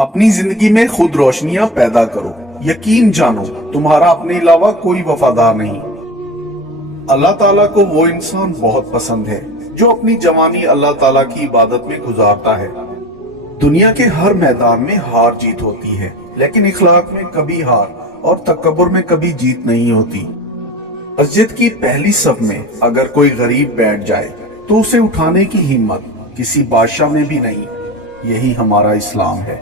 अपनी जिंदगी में खुद रोशनियां पैदा करो। यकीन जानो तुम्हारा अपने अलावा कोई वफादार नहीं। अल्लाह ताला को वो इंसान बहुत पसंद है जो अपनी जवानी अल्लाह ताला की इबादत में गुजारता है। दुनिया के हर मैदान में हार जीत होती है, लेकिन इखलाक में कभी हार और तकब्बुर में कभी जीत नहीं होती। मस्जिद की पहली सफ में अगर कोई गरीब बैठ जाए तो उसे उठाने की हिम्मत किसी बादशाह में भी नहीं। यही हमारा इस्लाम है।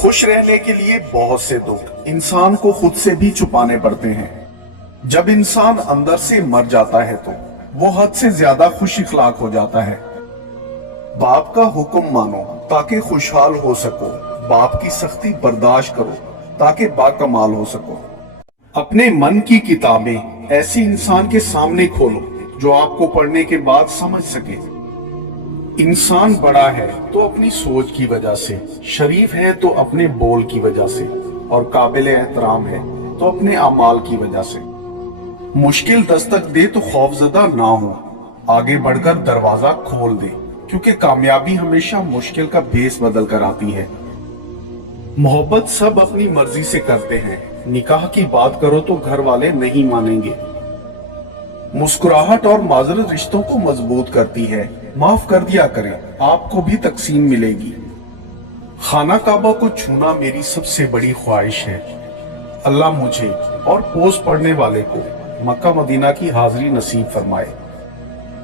खुश रहने के लिए बहुत से दुख इंसान को खुद से भी छुपाने पड़ते हैं। जब इंसान अंदर से मर जाता है तो वो हद से ज्यादा खुश इखलाक हो जाता है। बाप का हुक्म मानो ताकि खुशहाल हो सको, बाप की सख्ती बर्दाश्त करो ताकि बाकमाल हो सको। अपने मन की किताबें ऐसी इंसान के सामने खोलो जो आपको पढ़ने के बाद समझ सके। इंसान बड़ा है तो अपनी सोच की वजह से, शरीफ है तो अपने बोल की वजह से, और काबिल एहतराम है तो अपने अमाल की वजह से। मुश्किल दस्तक दे तो खौफजदा ना हो, आगे बढ़कर दरवाजा खोल दे, क्योंकि कामयाबी हमेशा मुश्किल का भेस बदल कर आती है। मोहब्बत सब अपनी मर्जी से करते हैं, निकाह की बात करो तो घर वाले नहीं मानेंगे। मुस्कुराहट और माजरत रिश्तों को मजबूत करती है। माफ कर दिया करें, आपको भी तकसीम मिलेगी। खाना काबा को छूना मेरी सबसे बड़ी ख्वाहिश है। अल्लाह मुझे और पोस्ट पढ़ने वाले को मक्का मदीना की हाजिरी नसीब फरमाए।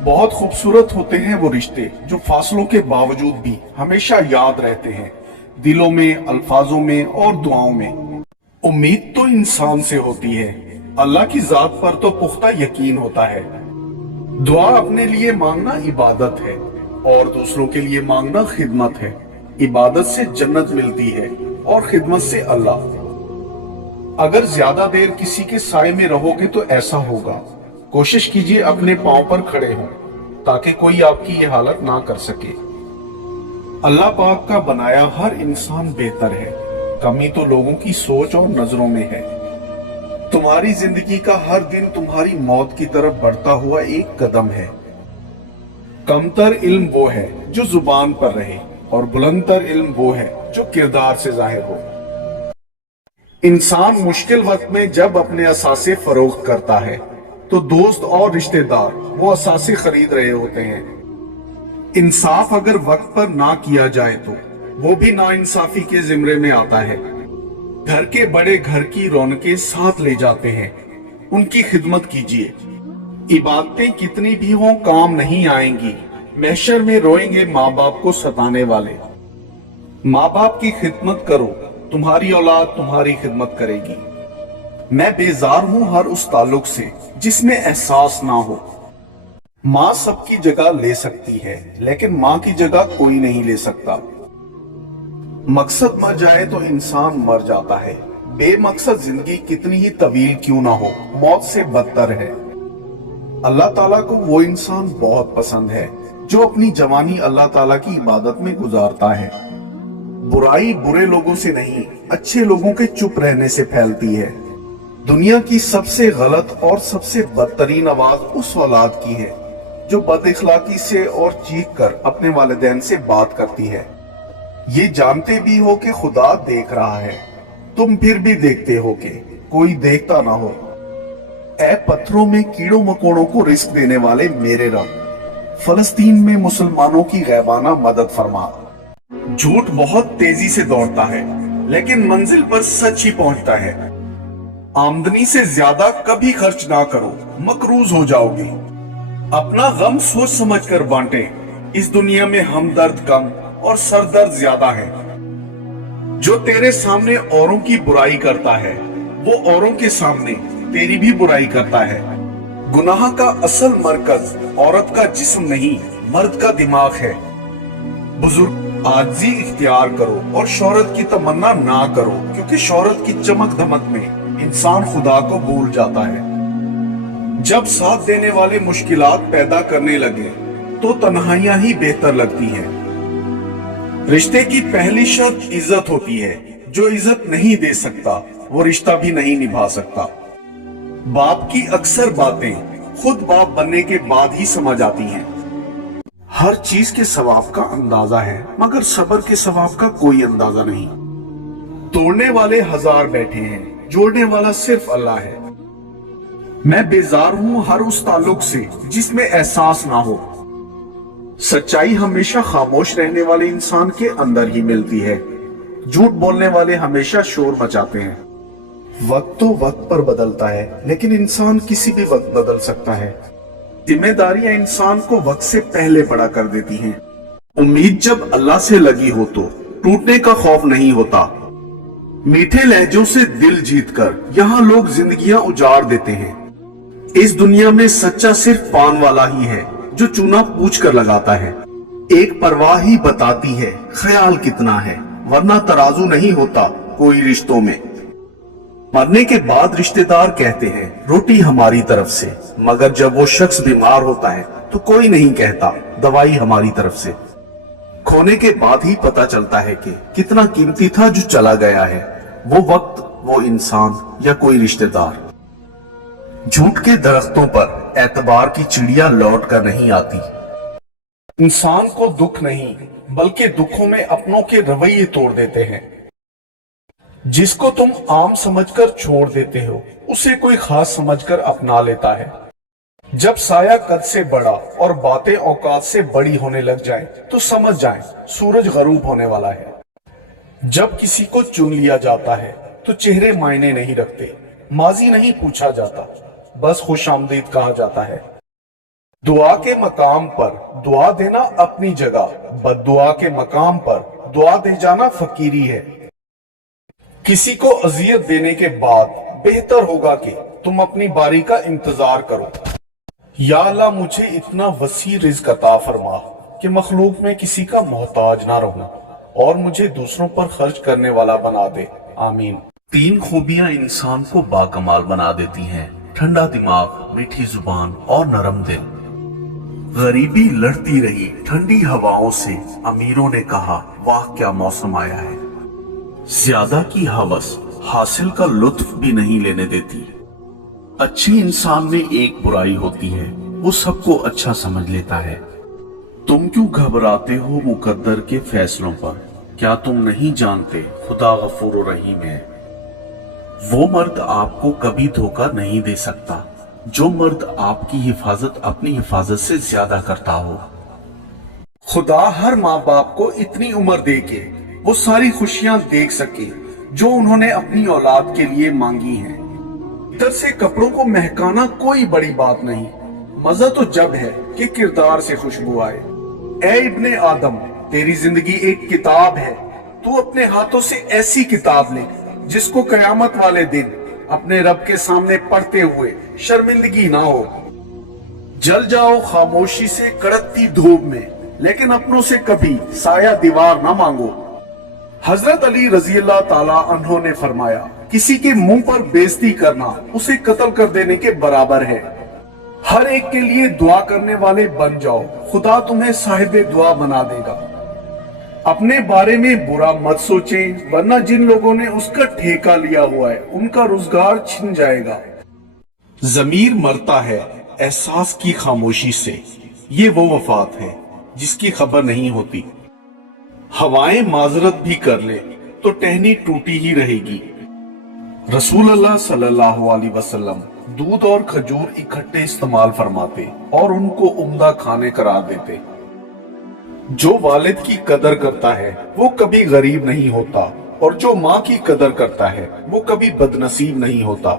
बहुत खूबसूरत होते हैं वो रिश्ते जो फासलों के बावजूद भी हमेशा याद रहते हैं, दिलों में, अल्फाजों में और दुआओं में। उम्मीद तो इंसान से होती है, अल्लाह की जात पर तो पुख्ता यकीन होता है। दुआ अपने लिए मांगना इबादत है और दूसरों के लिए मांगना खिदमत है। इबादत से जन्नत मिलती है और खिदमत से अल्लाह। अगर ज्यादा देर किसी के साए में रहोगे तो ऐसा होगा। कोशिश कीजिए अपने पांव पर खड़े हो ताकि कोई आपकी ये हालत ना कर सके। अल्लाह पाक का बनाया हर इंसान बेहतर है, कमी तो लोगों की सोच और नजरों में है। तुम्हारी जिंदगी का हर दिन तुम्हारी मौत की तरफ बढ़ता हुआ एक कदम है। कमतर इल्म वो है जो जुबान पर रहे और बुलंदतर इल्म वो है जो किरदार से जाहिर हो। इंसान मुश्किल वक्त में जब अपने असासे फरोख्त करता है तो दोस्त और रिश्तेदार वो असासे खरीद रहे होते हैं। इंसाफ अगर वक्त पर ना किया जाए तो वो भी नाइंसाफी के जिम्रे में आता है। घर के बड़े घर की रौनकें साथ ले जाते हैं, उनकी खिदमत कीजिए। इबादतें कितनी भी हों काम नहीं आएंगी, महशर में रोएंगे माँ बाप को सताने वाले। माँ बाप की खिदमत करो, तुम्हारी औलाद तुम्हारी खिदमत करेगी। मैं बेजार हूं हर उस ताल्लुक से जिसमें एहसास ना हो। माँ सबकी जगह ले सकती है, लेकिन माँ की जगह कोई नहीं ले सकता। मकसद मर जाए तो इंसान मर जाता है। बेमकसद जिंदगी कितनी ही तवील क्यों ना हो, मौत से बदतर है। अल्लाह ताला को वो इंसान बहुत पसंद है जो अपनी जवानी अल्लाह ताला की इबादत में गुजारता है। बुराई बुरे लोगों से नहीं, अच्छे लोगों के चुप रहने से फैलती है। दुनिया की सबसे गलत और सबसे बदतरीन आवाज उस औलाद की है जो बदइखलाकी से और चीख कर अपने वालिदैन से बात करती है। ये जानते भी हो कि खुदा देख रहा है, तुम फिर भी देखते हो कि कोई देखता ना हो। ऐ पत्थरों में कीड़ों मकोड़ों को रिस्क देने वाले मेरे रब, फलस्तीन में मुसलमानों की गैबाना मदद फरमा। झूठ बहुत तेजी से दौड़ता है लेकिन मंजिल पर सच ही पहुंचता है। आमदनी से ज्यादा कभी खर्च ना करो, मकरूज हो जाओगे। अपना गम सोच समझ कर बांटे, इस दुनिया में हमदर्द कम और सरदर्द ज्यादा है। जो तेरे सामने औरों की बुराई करता है वो औरों के सामने तेरी भी बुराई करता है। गुनाह का असल मरकज औरत का जिस्म नहीं, मर्द का दिमाग है। बुजुर्ग, आजी इख्तियार करो और शोहरत की तमन्ना ना करो, क्योंकि शोहरत की चमक धमक में इंसान खुदा को भूल जाता है। जब साथ देने वाले मुश्किलात पैदा करने लगे तो तन्हाइयां ही बेहतर लगती हैं। रिश्ते की पहली शर्त इज्जत होती है। जो इज्जत नहीं दे सकता वो रिश्ता भी नहीं निभा सकता। बाप की अक्सर बातें खुद बाप बनने के बाद ही समझ आती हैं। ہر چیز کے ثواب کا اندازہ ہے مگر صبر کے ثواب کا کوئی اندازہ نہیں۔ توڑنے والے ہزار بیٹھے ہیں، جوڑنے والا صرف اللہ ہے۔ میں بیزار ہوں ہر اس تعلق سے جس میں احساس نہ ہو۔ سچائی ہمیشہ خاموش رہنے والے انسان کے اندر ہی ملتی ہے، جھوٹ بولنے والے ہمیشہ شور مچاتے ہیں۔ وقت تو وقت پر بدلتا ہے لیکن انسان کسی بھی وقت بدل سکتا ہے۔ ذمہ داریاں انسان کو وقت سے پہلے بڑا کر دیتی ہیں۔ امید جب اللہ سے لگی ہو تو ٹوٹنے کا خوف نہیں ہوتا۔ میٹھے لہجوں سے دل جیت کر یہاں لوگ زندگیاں اجاڑ دیتے ہیں۔ اس دنیا میں سچا صرف پان والا ہی ہے جو چونا پوچھ کر لگاتا ہے۔ ایک پرواہ ہی بتاتی ہے خیال کتنا ہے، ورنہ ترازو نہیں ہوتا کوئی رشتوں میں۔ مرنے کے بعد رشتہ دار کہتے ہیں روٹی ہماری طرف سے، مگر جب وہ شخص بیمار ہوتا ہے تو کوئی نہیں کہتا دوائی ہماری طرف سے۔ کھونے کے بعد ہی پتا چلتا ہے کہ کتنا قیمتی تھا جو چلا گیا ہے، وہ وقت، وہ انسان یا کوئی رشتہ دار۔ جھوٹ کے درختوں پر اعتبار کی چڑیا لوٹ کر نہیں آتی۔ انسان کو دکھ نہیں بلکہ دکھوں میں اپنوں کے رویے توڑ دیتے ہیں۔ جس کو تم عام سمجھ کر چھوڑ دیتے ہو اسے کوئی خاص سمجھ کر اپنا لیتا ہے۔ جب سایہ قد سے بڑا اور باتیں اوقات سے بڑی ہونے لگ جائیں تو سمجھ جائیں سورج غروب ہونے والا ہے۔ جب کسی کو چن لیا جاتا ہے تو چہرے معنی نہیں رکھتے، ماضی نہیں پوچھا جاتا، بس خوش آمدید کہا جاتا ہے۔ دعا کے مقام پر دعا دینا اپنی جگہ، بد دعا کے مقام پر دعا دے جانا فقیری ہے۔ کسی کو اذیت دینے کے بعد بہتر ہوگا کہ تم اپنی باری کا انتظار کرو۔ یا اللہ مجھے اتنا وسیع رزق عطا فرما کہ مخلوق میں کسی کا محتاج نہ رہوں اور مجھے دوسروں پر خرچ کرنے والا بنا دے، آمین۔ تین خوبیاں انسان کو باکمال بنا دیتی ہیں: ٹھنڈا دماغ، میٹھی زبان اور نرم دل۔ غریبی لڑتی رہی ٹھنڈی ہواؤں سے، امیروں نے کہا واہ کیا موسم آیا ہے۔ زیادہ کی ہوس حاصل کا لطف بھی نہیں لینے دیتی۔ اچھے انسان میں ایک برائی ہوتی ہے، وہ سب کو اچھا سمجھ لیتا ہے۔ تم کیوں گھبراتے ہو مقدر کے فیصلوں پر؟ کیا تم نہیں جانتے خدا غفور و رحیم ہے؟ وہ مرد آپ کو کبھی دھوکہ نہیں دے سکتا جو مرد آپ کی حفاظت اپنی حفاظت سے زیادہ کرتا ہو۔ خدا ہر ماں باپ کو اتنی عمر دے کے وہ ساری خوشیاں دیکھ سکے جو انہوں نے اپنی اولاد کے لیے مانگی ہیں۔ ادھر سے کپڑوں کو مہکانا کوئی بڑی بات نہیں، مزہ تو جب ہے کہ کردار سے خوشبو آئے۔ اے ابن آدم، تیری زندگی ایک کتاب ہے، تو اپنے ہاتھوں سے ایسی کتاب لکھ جس کو قیامت والے دن اپنے رب کے سامنے پڑھتے ہوئے شرمندگی نہ ہو۔ جل جاؤ خاموشی سے کڑکتی دھوپ میں، لیکن اپنوں سے کبھی سایہ دیوار نہ مانگو۔ حضرت علی رضی اللہ تعالیٰ عنہ نے فرمایا کسی کے منہ پر بےزتی کرنا اسے قتل کر دینے کے برابر ہے۔ ہر ایک کے لیے دعا کرنے والے بن جاؤ، خدا تمہیں صاحب دعا بنا دے گا۔ اپنے بارے میں برا مت سوچیں ورنہ جن لوگوں نے اس کا ٹھیکہ لیا ہوا ہے ان کا روزگار چھن جائے گا۔ ضمیر مرتا ہے احساس کی خاموشی سے، یہ وہ وفات ہے جس کی خبر نہیں ہوتی۔ ہوائیں معذرت بھی کر لے تو ٹہنی ٹوٹی ہی رہے گی۔ رسول اللہ صلی اللہ علیہ وسلم دودھ اور کھجور اکٹھے استعمال فرماتے اور ان کو عمدہ کھانے قرار دیتے۔ جو والد کی قدر کرتا ہے وہ کبھی غریب نہیں ہوتا، اور جو ماں کی قدر کرتا ہے وہ کبھی بد نصیب نہیں ہوتا۔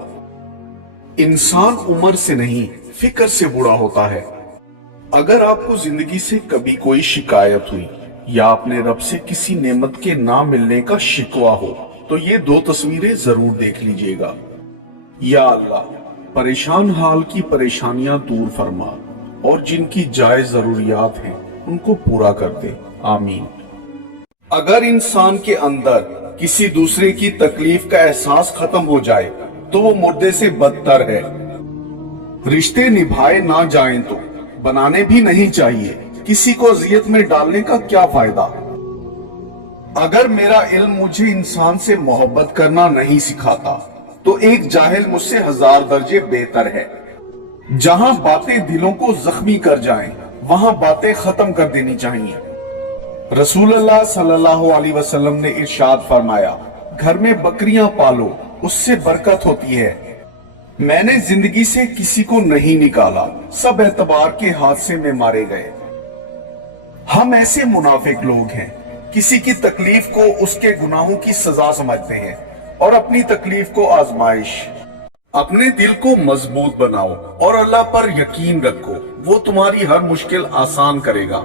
انسان عمر سے نہیں فکر سے بوڑھا ہوتا ہے۔ اگر آپ کو زندگی سے کبھی کوئی شکایت ہوئی یا اپنے رب سے کسی نعمت کے نہ ملنے کا شکوہ ہو تو یہ دو تصویریں ضرور دیکھ لیجئے گا۔ یا اللہ، پریشان حال کی پریشانیاں دور فرما اور جن کی جائز ضروریات ہیں ان کو پورا کر دے، آمین۔ اگر انسان کے اندر کسی دوسرے کی تکلیف کا احساس ختم ہو جائے تو وہ مردے سے بدتر ہے۔ رشتے نبھائے نہ جائیں تو بنانے بھی نہیں چاہیے، کسی کو اذیت میں ڈالنے کا کیا فائدہ۔ اگر میرا علم مجھے انسان سے محبت کرنا نہیں سکھاتا تو ایک جاہل مجھ سے 1000 درجے بہتر ہے۔ جہاں باتیں دلوں کو زخمی کر جائیں वहां बातें खत्म कर देनी चाहिए। रसूल अल्लाह सल्लल्लाहु अलैहि वसल्लम ने इरशाद फरमाया, घर में बकरियां पालो, उससे बरकत होती है। मैंने जिंदगी से किसी को नहीं निकाला, सब एतबार के हादसे में मारे गए। हम ऐसे मुनाफिक लोग हैं, किसी की तकलीफ को उसके गुनाहों की सजा समझते हैं और अपनी तकलीफ को आजमाइश। अपने दिल को मजबूत बनाओ और अल्लाह पर यकीन रखो, वो तुम्हारी हर मुश्किल आसान करेगा।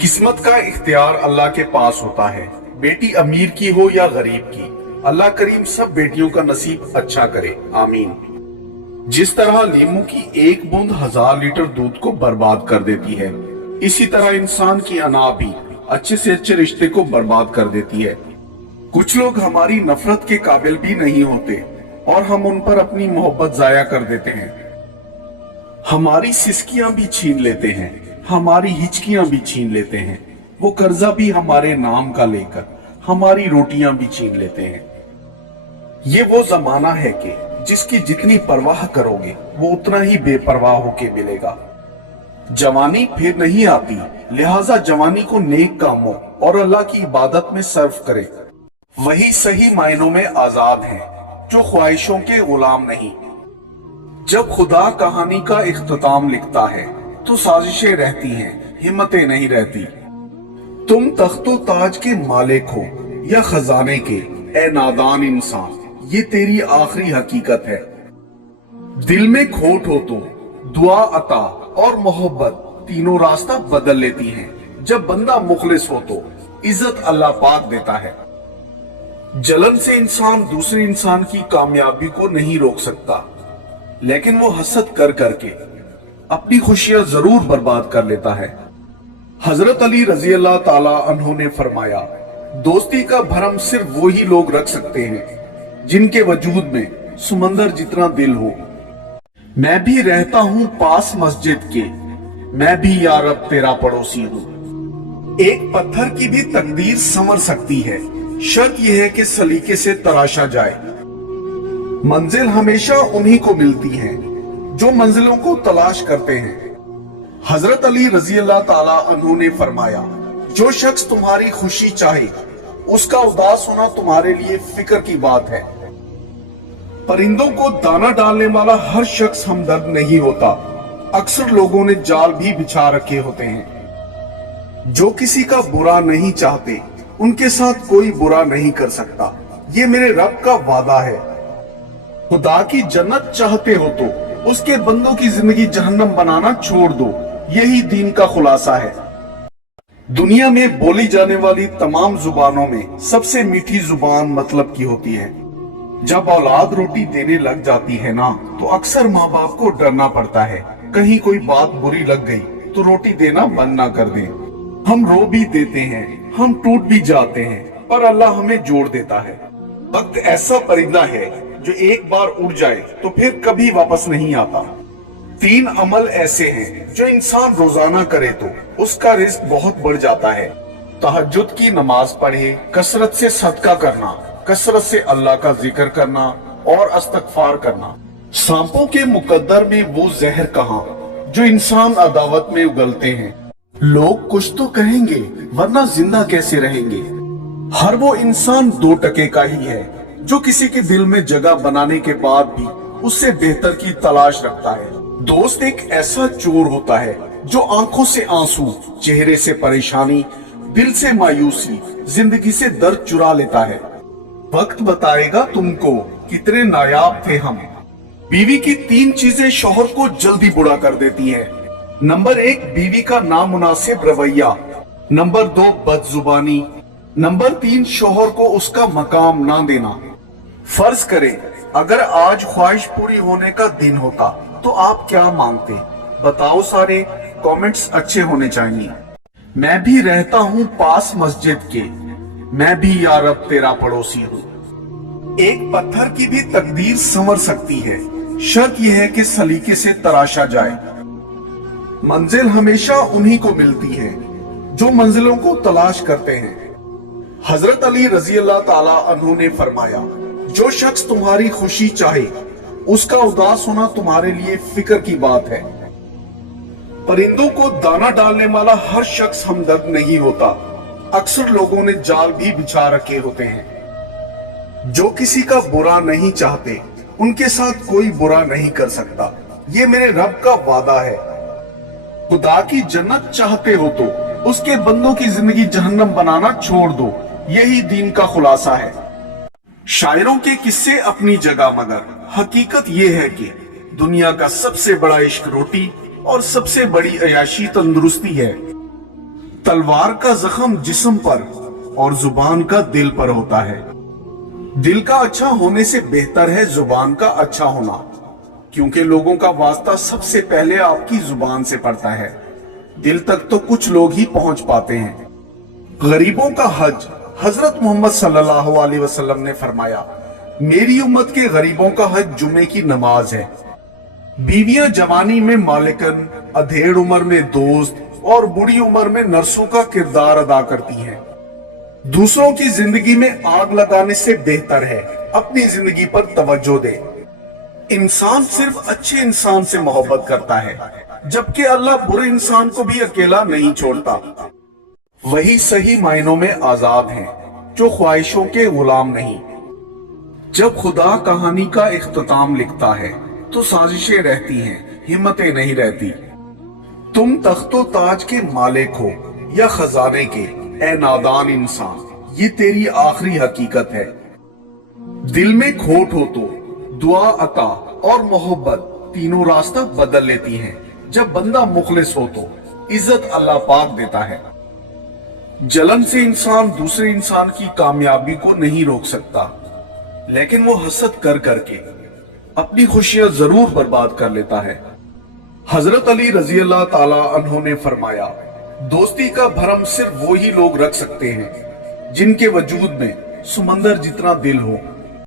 किस्मत का इख्तियार अल्लाह के पास होता है, बेटी अमीर की हो या गरीब की। अल्लाह करीम सब बेटियों का नसीब अच्छा करे, आमीन। जिस तरह लीमू की एक बूंद 1000 लीटर दूध को बर्बाद कर देती है, इसी तरह इंसान की अना भी अच्छे से अच्छे रिश्ते को बर्बाद कर देती है। कुछ लोग हमारी नफरत के काबिल भी नहीं होते और हम उन पर अपनी मोहब्बत जाया कर देते हैं। हमारी सिसकियां भी छीन लेते हैं, हमारी हिचकियां भी छीन लेते हैं, वो कर्जा भी हमारे नाम का लेकर हमारी रोटियां भी छीन लेते हैं। ये वो जमाना है कि जिसकी जितनी परवाह करोगे वो उतना ही बेपरवाह होके मिलेगा। जवानी फिर नहीं आती, लिहाजा जवानी को नेक कामों और अल्लाह की इबादत में सर्फ करे। वही सही मायनों में आजाद हैं, जो ख्वाहिशों के गुलाम नहीं। जब खुदा कहानी का इख्तिताम लिखता है तो साजिशें रहती हैं, हिम्मतें नहीं रहती। तुम तख्तो ताज के मालिक हो या खजाने के, ए नादान इंसान, ये तेरी आखिरी हकीकत है। दिल में खोट हो तो दुआ, अता और मोहब्बत तीनों रास्ता बदल लेती हैं। जब बंदा मुखलिस हो तो इज्जत अल्लाह पाक देता है। जलन से इंसान दूसरे इंसान की कामयाबी को नहीं रोक सकता, लेकिन वो हसद कर करके अपनी खुशियां जरूर बर्बाद कर लेता है। हजरत अली रजी अल्लाह ताला अन्हु ने फरमाया, दोस्ती का भरम सिर्फ वो ही लोग रख सकते हैं जिनके वजूद में समंदर जितना दिल हो। मैं भी रहता हूँ पास मस्जिद के, मैं भी या रब तेरा पड़ोसी हूँ। एक पत्थर की भी तकदीर संवर सकती है, शर्त यह है कि सलीके से तराशा जाए। मंजिल हमेशा उन्हीं को मिलती है जो मंजिलों को तलाश करते हैं। हजरत अली रजी अल्लाह ताला अन्हु ने फरमाया, जो शख्स तुम्हारी खुशी चाहे उसका उदास होना तुम्हारे लिए फिक्र की बात है। परिंदों को दाना डालने वाला हर शख्स हमदर्द नहीं होता। अक्सर लोगों ने जाल भी बिछा रखे होते हैं। जो किसी का बुरा नहीं चाहते उनके साथ कोई बुरा नहीं कर सकता, ये मेरे रब का वादा है। खुदा की जन्नत चाहते हो तो उसके बंदों की जिंदगी जहन्नम बनाना छोड़ दो, यही दीन का खुलासा है। दुनिया में बोली जाने वाली तमाम जुबानों में सबसे मीठी जुबान मतलब की होती है। जब औलाद रोटी देने लग जाती है ना, तो अक्सर माँ बाप को डरना पड़ता है, कहीं कोई बात बुरी लग गई तो रोटी देना बंद ना कर दें। हम रो भी देते हैं, हम टूट भी जाते हैं, पर अल्लाह हमें जोड़ देता है। वक्त ऐसा परिंदा है जो एक बार उड़ जाए तो फिर कभी वापस नहीं आता। 3 अमल ऐसे हैं जो इंसान रोजाना करे तो उसका रिस्क बहुत बढ़ जाता है। तहज्जुद की नमाज पढ़े, कसरत से सदका करना, कसरत से अल्लाह का जिक्र करना और इस्तगफार करना। सांपों के मुकद्दर में वो जहर कहाँ जो इंसान अदावत में उगलते हैं। लोग कुछ तो कहेंगे वरना जिंदा कैसे रहेंगे। हर वो इंसान 2 टके का ही है जो किसी के दिल में जगह बनाने के बाद भी उससे बेहतर की तलाश रखता है। दोस्त एक ऐसा चोर होता है जो आंखों से आंसू, चेहरे से परेशानी, दिल से मायूसी, जिंदगी से दर्द चुरा लेता है। वक्त बताएगा तुमको कितने नायाब थे हम। बीवी की 3 चीजें शौहर को जल्दी बुरा कर देती हैं। नंबर 1 बीवी का नामुनासिब रवैया, नंबर 2 बदजुबानी, नंबर 3 शौहर को उसका मकाम ना देना। फर्ज करें अगर आज ख्वाहिश पूरी होने का दिन होता तो आप क्या मांगते? बताओ सारे, कमेंट्स अच्छे होने चाहिए। मैं भी रहता हूँ पास मस्जिद के, मैं भी या रब तेरा पड़ोसी हूँ। एक पत्थर की भी तकदीर संवर सकती है, शर्त यह है कि सलीके से तराशा जाए। मंजिल हमेशा उन्हीं को मिलती है जो मंजिलों को तलाश करते हैं। हजरत अली रजी अल्लाह ताला अन्हु ने फरमाया, जो शख्स तुम्हारी खुशी चाहे उसका उदास होना तुम्हारे लिए फिक्र की बात है। परिंदों को दाना डालने वाला हर शख्स हमदर्द नहीं होता। अक्सर लोगों ने जाल भी बिछा रखे होते हैं। जो किसी का बुरा नहीं चाहते उनके साथ कोई बुरा नहीं कर सकता। ये मेरे रब का वादा है। खुदा की जन्नत चाहते हो तो उसके बंदों की जिंदगी जहन्नम बनाना छोड़ दो। यही दीन का खुलासा है। शायरों के किस्से अपनी जगह, मगर हकीकत ये है कि दुनिया का सबसे बड़ा इश्क रोटी और सबसे बड़ी अयाशी तंदुरुस्ती है। तलवार का जख्म जिस्म पर और जुबान का दिल पर होता है। दिल का अच्छा होने से बेहतर है जुबान का अच्छा होना, क्योंकि लोगों का वास्ता सबसे पहले आपकी जुबान से पड़ता है। दिल तक तो कुछ लोग ही पहुंच पाते हैं। गरीबों का हज, हजरत मोहम्मद सल्लल्लाहु अलैहि वसल्लम ने फरमाया, मेरी उम्मत के गरीबों का हज जुमे की नमाज है। बीवियां जवानी में मालिकन, अधेड़ उम्र में दोस्त और बुढ़ी उम्र में नर्सों का किरदार अदा करती हैं। दूसरों की जिंदगी में आग लगाने से बेहतर है अपनी जिंदगी पर तवज्जो दे। इंसान सिर्फ अच्छे इंसान से मोहब्बत करता है, जबकि अल्लाह बुरे इंसान को भी अकेला नहीं छोड़ता। वही सही मायनों में आजाद हैं, जो ख्वाहिशों के गुलाम नहीं। जब खुदा कहानी का इख्तिताम लिखता है तो साजिशें रहती हैं, हिम्मतें नहीं रहती। तुम तख्तो ताज के मालिक हो या खजाने के, ए नादान इंसान, ये तेरी आखिरी हकीकत है। दिल में खोट हो तो दुआ, अता और मोहब्बत तीनों रास्ता बदल लेती हैं। जब बंदा मुखलिस हो तो इज्जत अल्लाह पाक देता है। जलन से इंसान दूसरे इंसान की कामयाबी को नहीं रोक सकता, लेकिन वो हसद कर करके अपनी खुशियां जरूर बर्बाद कर लेता है। हजरत अली रजी अल्लाह ताला अन्हो ने फरमाया, दोस्ती का भरम सिर्फ वो ही लोग रख सकते हैं जिनके वजूद में समंदर जितना दिल हो।